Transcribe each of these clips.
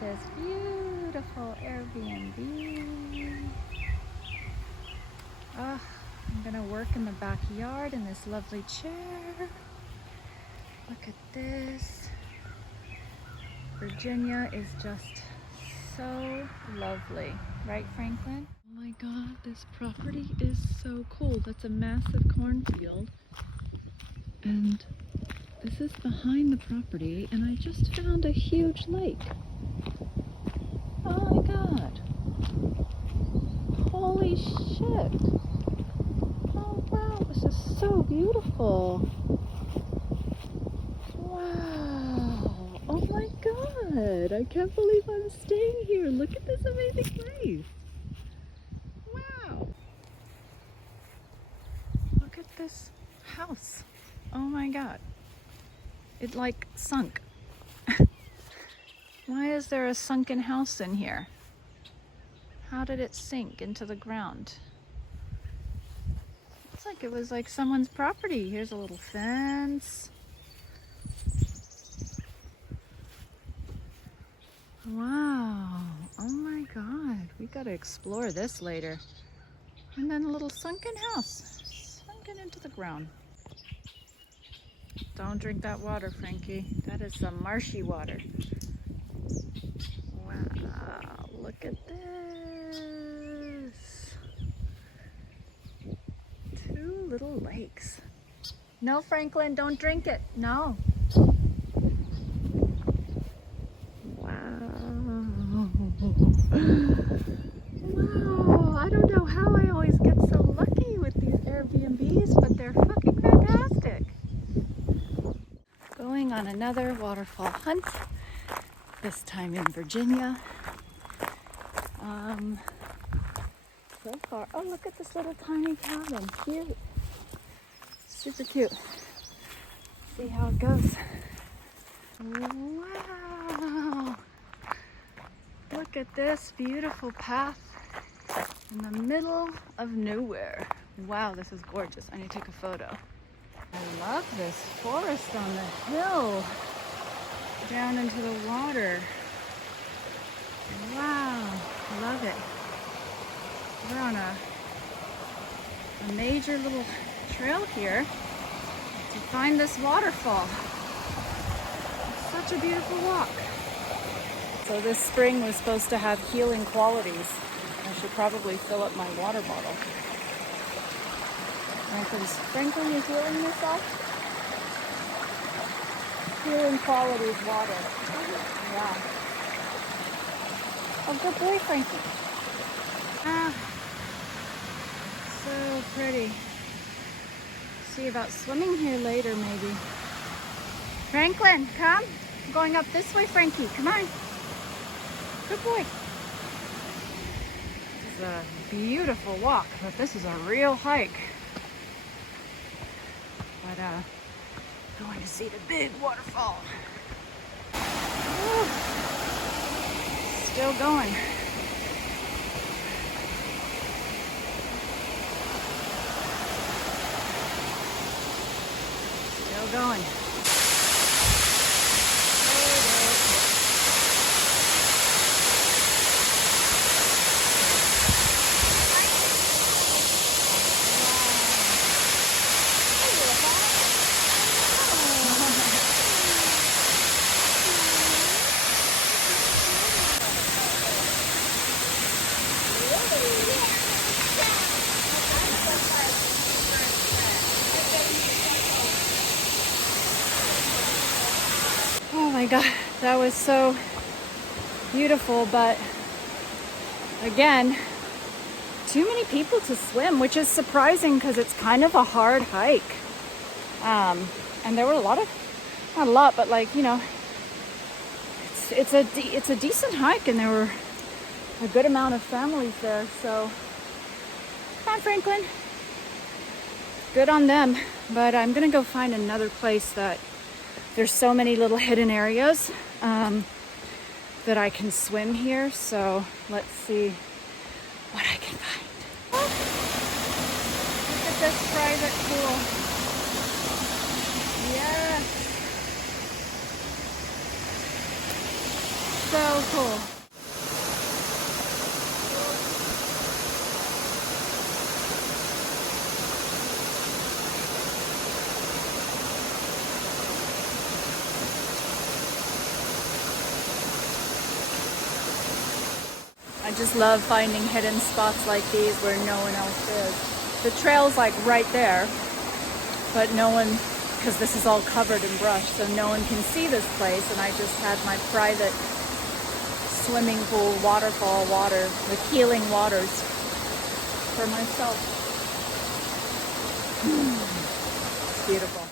this beautiful Airbnb. Oh, I'm gonna work in the backyard in this lovely chair. Look at this. Virginia is just so lovely, right, Franklin? Oh my God, this property is so cool. That's a massive cornfield. And this is behind the property, and I just found a huge lake. Oh my God. Holy shit. Oh wow, this is so beautiful. Wow. Oh my God. I can't believe I'm staying here. Look at this amazing place. Wow. Look at this house. Oh my God. It like sunk. Why is there a sunken house in here? How did it sink into the ground? Looks like it was like someone's property. Here's a little fence. Wow. Oh my God. We gotta explore this later. And then a little sunken house. Sunken into the ground. Don't drink that water, Frankie. That is some marshy water. Wow. Look at this. Two little lakes. No, Franklin, don't drink it. No. Wow. Wow. I don't know how I always get so lucky with these Airbnbs, but they're fucking fantastic. Going on another waterfall hunt, this time in Virginia. So far, oh look at this little tiny cabin, cute. Super cute. See how it goes. Wow! Look at this beautiful path in the middle of nowhere. Wow, this is gorgeous. I need to take a photo. I love this forest on the hill down into the water. Wow, I love it. We're on a major little trail here to find this waterfall. It's such a beautiful walk. So this spring was supposed to have healing qualities. I should probably fill up my water bottle. Franklin, you healing yourself? Healing qualities water. Yeah. Oh, good boy, Frankie. Ah, so pretty. See about swimming here later, maybe. Franklin, come. I'm going up this way, Frankie. Come on. Good boy. This is a beautiful walk, but this is a real hike. But going to see the big waterfall. Woo. Still going. Still going. Oh my God, that was so beautiful, but again, too many people to swim, which is surprising because it's kind of a hard hike. And there were not a lot, but like, you know, it's a decent hike, and there were a good amount of families there. So, come on, Franklin. Good on them. But I'm gonna go find another place that there's so many little hidden areas that I can swim here. So let's see what I can find. Oh, look at this private pool. Yes. So cool. I just love finding hidden spots like these where no one else is. The trail's like right there, but no one, because this is all covered in brush, so no one can see this place, and I just had my private swimming pool, waterfall water with healing waters for myself. It's beautiful.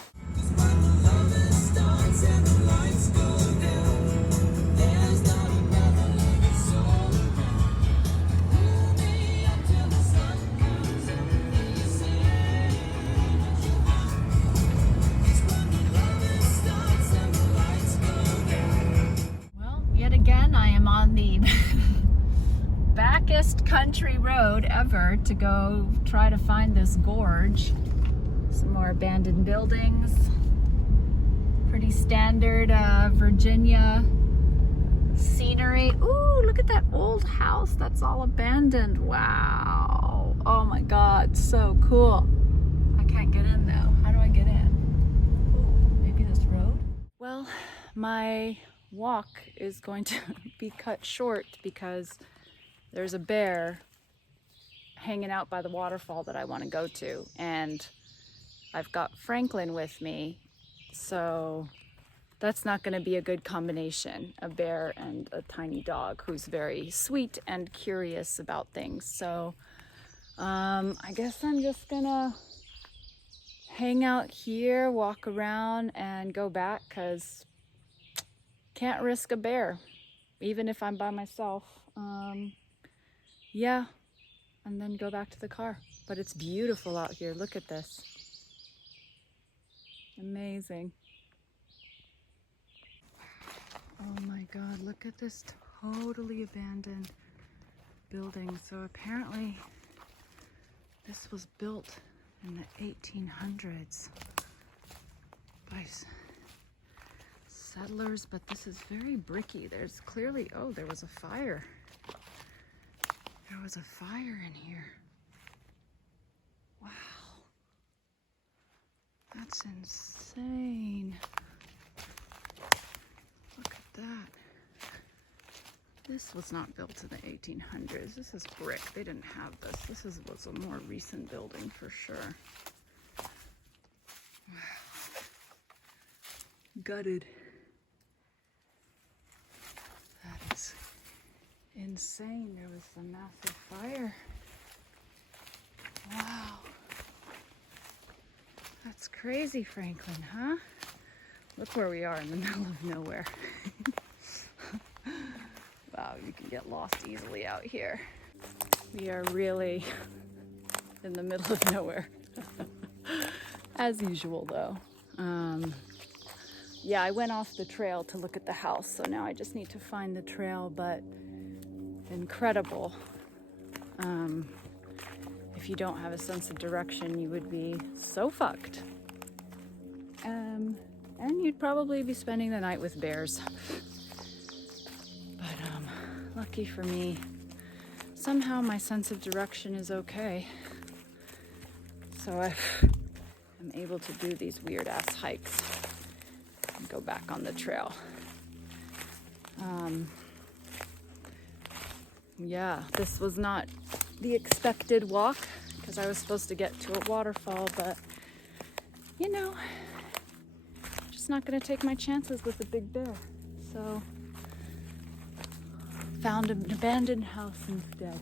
On the backest country road ever to go try to find this gorge. Some more abandoned buildings. Pretty standard Virginia scenery. Ooh, look at that old house that's all abandoned. Wow. Oh my God, so cool. I can't get in though. How do I get in? Ooh, maybe this road? Well, my walk is going to be cut short because there's a bear hanging out by the waterfall that I want to go to, and I've got Franklin with me, so that's not going to be a good combination, a bear and a tiny dog who's very sweet and curious about things. So I guess I'm just gonna hang out here, walk around, and go back, because can't risk a bear, even if I'm by myself. Yeah, and then go back to the car. But it's beautiful out here. Look at this. Amazing. Oh my God, look at this totally abandoned building. So apparently this was built in the 1800s by settlers, but this is very bricky. There's clearly, oh, there was a fire. There was a fire in here. Wow. That's insane. Look at that. This was not built in the 1800s. This is brick. They didn't have this. This was a more recent building for sure. Wow. Gutted. That is insane. There was a massive fire. Wow. That's crazy, Franklin, huh? Look where we are, in the middle of nowhere. Wow, you can get lost easily out here. We are really in the middle of nowhere. As usual, though. Yeah, I went off the trail to look at the house, so now I just need to find the trail, but incredible. If you don't have a sense of direction, you would be so fucked. And you'd probably be spending the night with bears. But lucky for me, somehow my sense of direction is okay. So I am able to do these weird ass hikes and go back on the trail. Yeah, this was not the expected walk because I was supposed to get to a waterfall, but you know, just not gonna take my chances with a big bear. So found an abandoned house instead,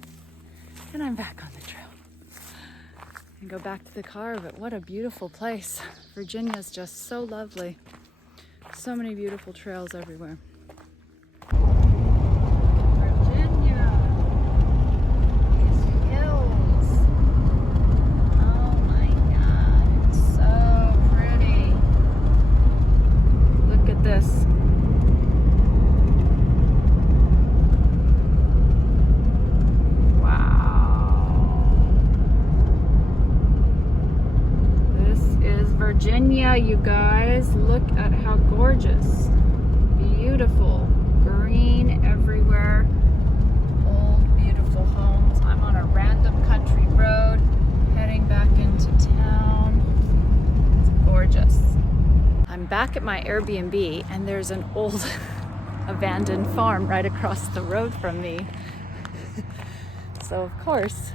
and I'm back on the trail and go back to the car. But what a beautiful place. Virginia's just so lovely. So many beautiful trails everywhere. Virginia, you guys, look at how gorgeous. Beautiful. Green everywhere. back at my Airbnb, and there's an old abandoned farm right across the road from me. So of course,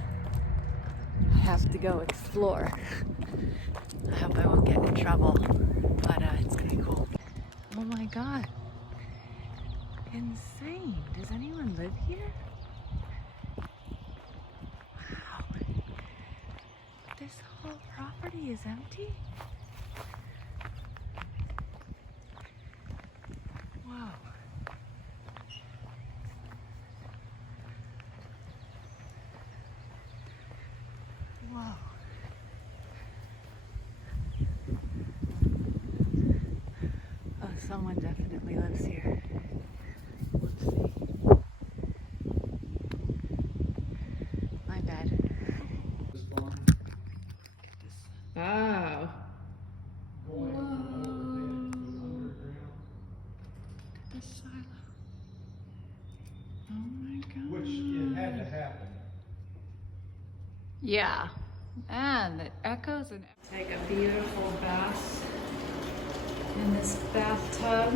I have to go explore. I hope I won't get in trouble, but it's gonna be cool. Oh my God, insane. Does anyone live here? Wow, this whole property is empty? Whoa. Whoa. Oh, someone definitely lives here. Whoopsie. My bad. Oh. Whoa. The silo. Oh my God. Which it had to happen. Yeah. And it echoes and take a beautiful bath in this bathtub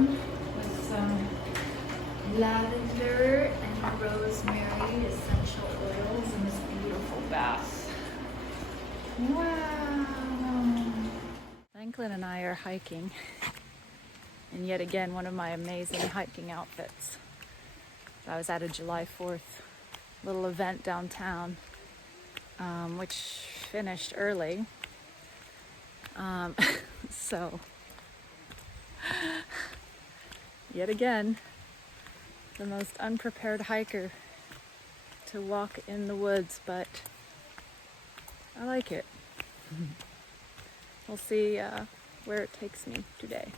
with some lavender and rosemary essential oils in this beautiful bath. Wow. Franklin and I are hiking, and yet again one of my amazing hiking outfits. I was at a July 4th little event downtown, which finished early. So, yet again, the most unprepared hiker to walk in the woods, but I like it. We'll see where it takes me today.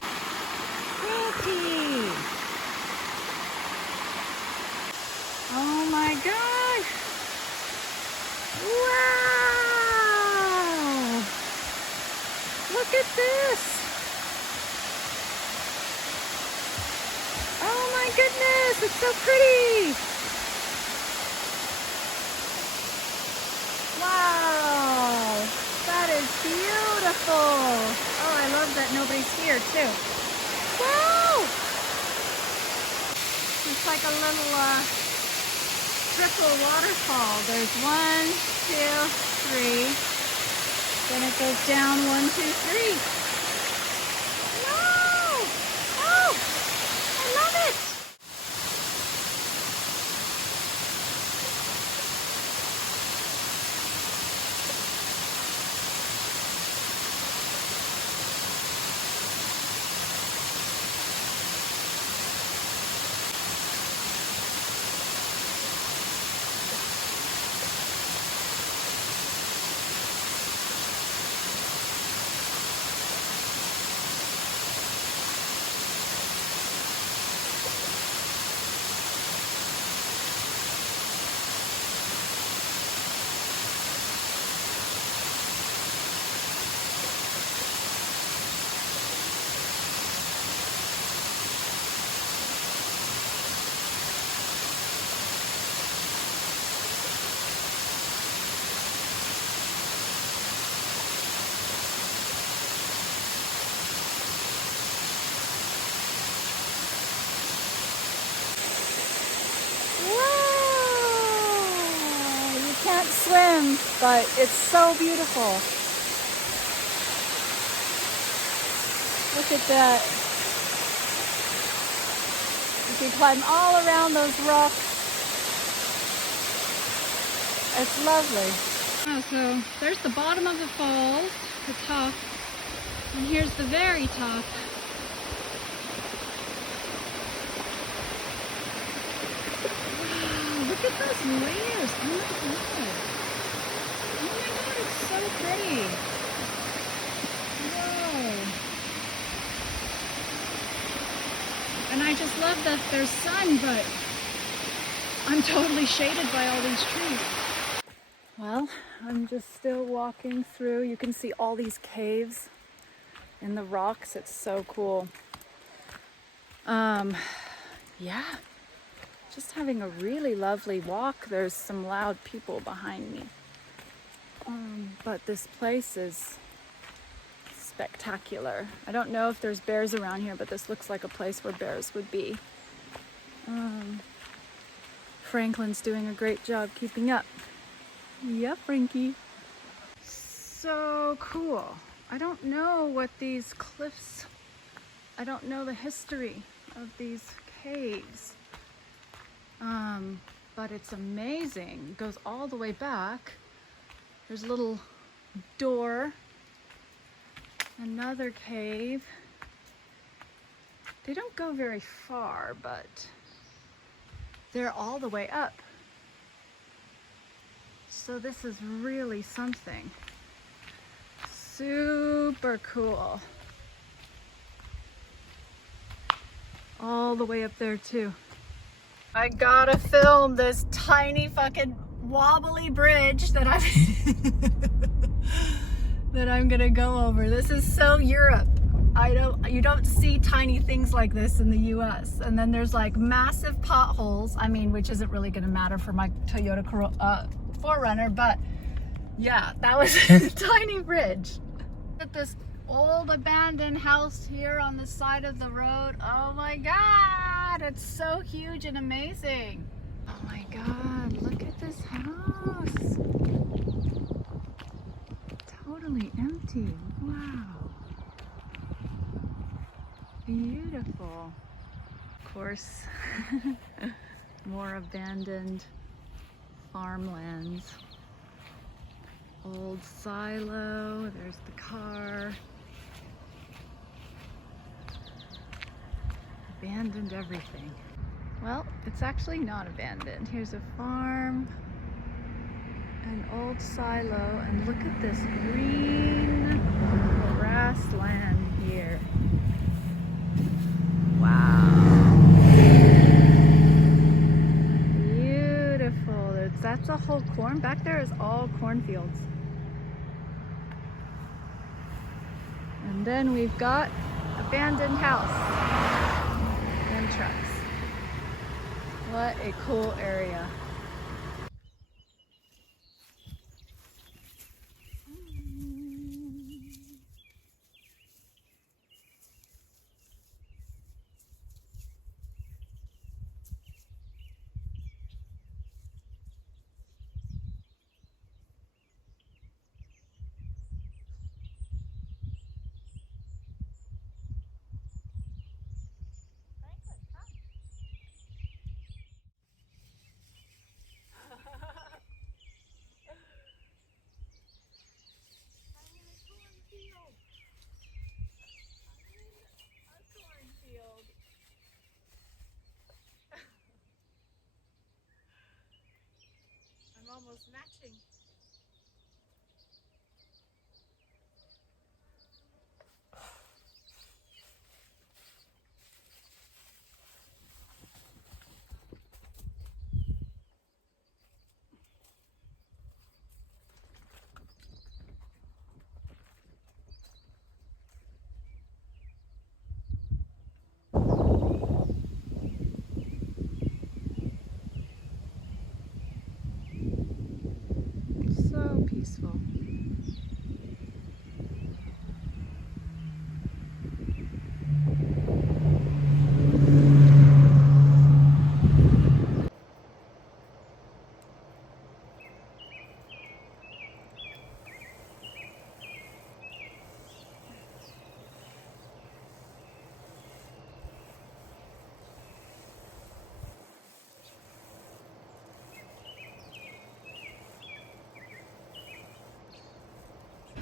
Pretty! Oh my God! Wow! Look at this! Oh my goodness, it's so pretty! Wow! That is beautiful! Oh, I love that nobody's here too. Wow! It's like a little triple waterfall. There's 1, 2, 3. Then it goes down 1, 2, 3. Wow! Oh! I love it! Can't swim, but it's so beautiful. Look at that. You can climb all around those rocks. It's lovely. Oh, so there's the bottom of the falls, the top, and here's the very top. Look at those layers. Oh my God. Oh my God, it's so pretty. Whoa. And I just love that there's sun, but I'm totally shaded by all these trees. Well, I'm just still walking through. You can see all these caves in the rocks. It's so cool. Yeah. Just having a really lovely walk. There's some loud people behind me. But this place is spectacular. I don't know if there's bears around here, but this looks like a place where bears would be. Franklin's doing a great job keeping up. Yep, Frankie. So cool. I don't know what these cliffs, I don't know the history of these caves. But it's amazing. It goes all the way back. There's a little door, another cave. They don't go very far, but they're all the way up. So this is really something. Super cool. All the way up there too. I gotta film this tiny fucking wobbly bridge that I'm gonna go over. This is so Europe. You don't see tiny things like this in the US. And then there's like massive potholes. I mean, which isn't really gonna matter for my Toyota 4Runner, but yeah, that was a tiny bridge. At this old abandoned house here on the side of the road. Oh my God, it's so huge and amazing. Oh my God, look at this house. Totally empty. Wow. Beautiful. Of course, more abandoned farmlands. Old silo, there's the car. Abandoned everything. Well, it's actually not abandoned. Here's a farm, an old silo, and look at this green grassland here. Wow. Beautiful. That's a whole corn. Back there is all cornfields. And then we've got abandoned house and trucks. What a cool area. I'm almost matching. So peaceful.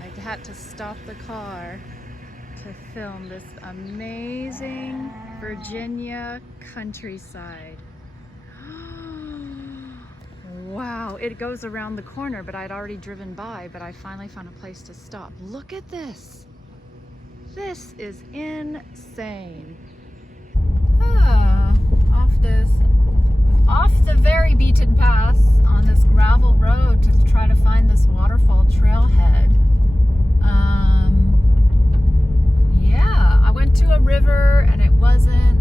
I had to stop the car to film this amazing Virginia countryside. Wow, it goes around the corner, but I'd already driven by, but I finally found a place to stop. Look at this. This is insane. Off the very beaten path on this gravel road to try to find this waterfall trailhead. Yeah, I went to a river and it wasn't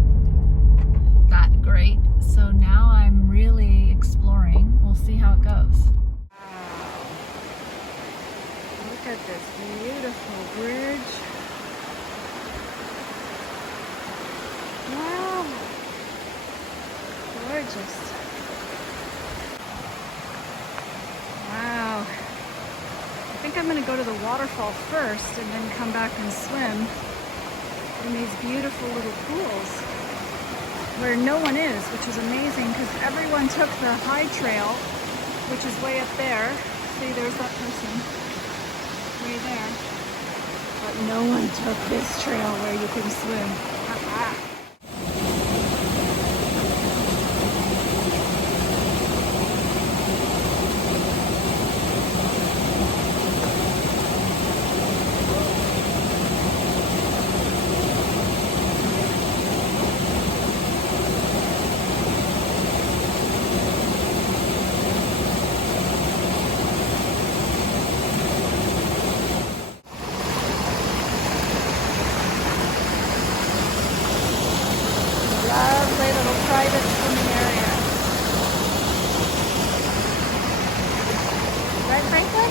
that great, so now I'm really exploring. We'll see how it goes. Wow. Look at this beautiful bridge. gorgeous. Wow. I think I'm gonna go to the waterfall first and then come back and swim in these beautiful little pools where no one is, which is amazing because everyone took the high trail, which is way up there. See, there's that person way there. But no one took this trail where you can swim. Lovely little private swimming area. Right, Franklin?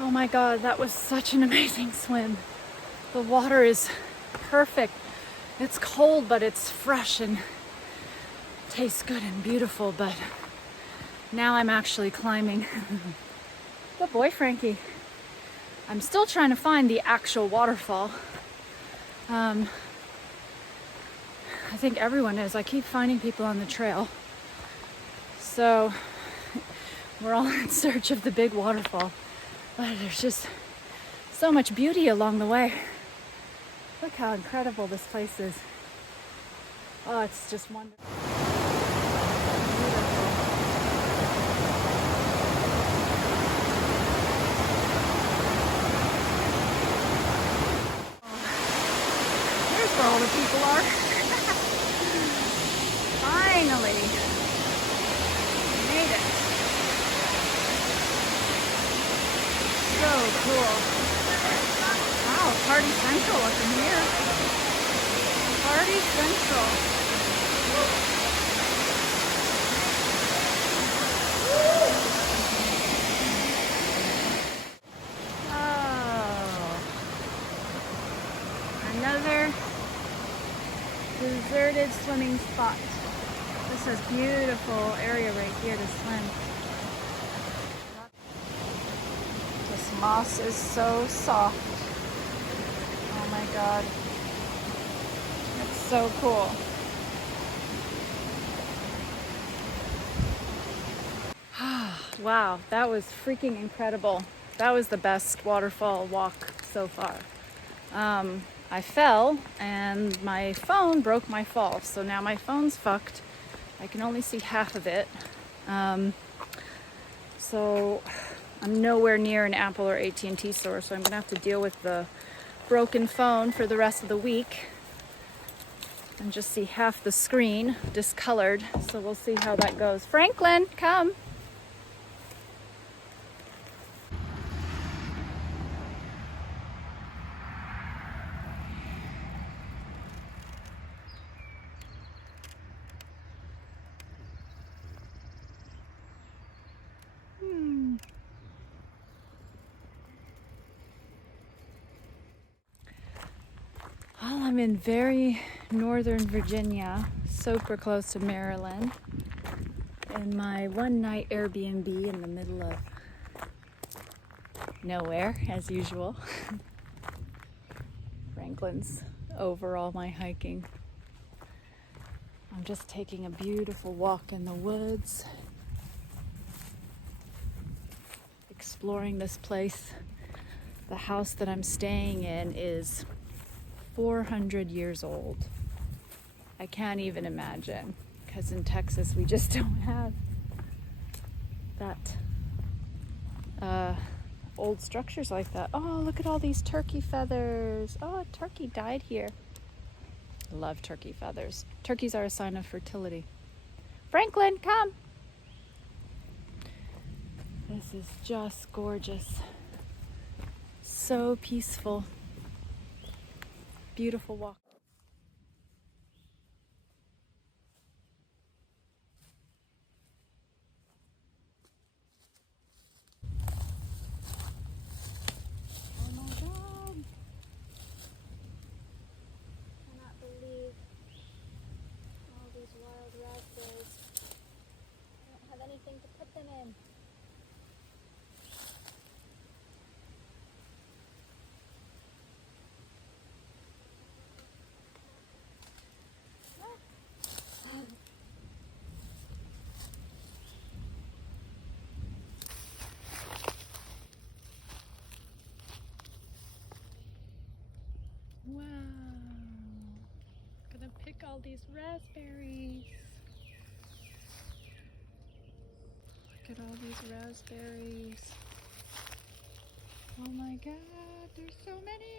Oh my God, that was such an amazing swim. The water is perfect. It's cold, but it's fresh and tastes good and beautiful. But now I'm actually climbing. Good boy, Frankie. I'm still trying to find the actual waterfall. I think everyone is. I keep finding people on the trail. So we're all in search of the big waterfall. But there's just so much beauty along the way. Look how incredible this place is. Oh, it's just wonderful. Here's where all the people are. Finally. Made it. So cool. Wow, Party Central up in here. Party Central. Oh. Another deserted swimming spot. This is a beautiful area right here to swim. This moss is so soft. Oh my God. It's so cool. Wow, that was freaking incredible. That was the best waterfall walk so far. I fell and my phone broke my fall, so now my phone's fucked. I can only see half of it. So I'm nowhere near an Apple or AT&T store, so I'm gonna have to deal with the broken phone for the rest of the week and just see half the screen discolored. So we'll see how that goes. Franklin, come. Well, I'm in very northern Virginia, super close to Maryland, in my one-night Airbnb in the middle of nowhere, as usual. Franklin's over all my hiking. I'm just taking a beautiful walk in the woods, exploring this place. The house that I'm staying in is 400 years old. I can't even imagine, because in Texas we just don't have that old structures like that. Oh, look at all these turkey feathers. Oh, a turkey died here. I love turkey feathers. Turkeys are a sign of fertility. Franklin, come. This is just gorgeous. so peaceful. Beautiful walk. Oh my God. I cannot believe all these wild raspberries. I don't have anything to put them in. Wow. Gonna pick all these raspberries. Look at all these raspberries. Oh my God, there's so many.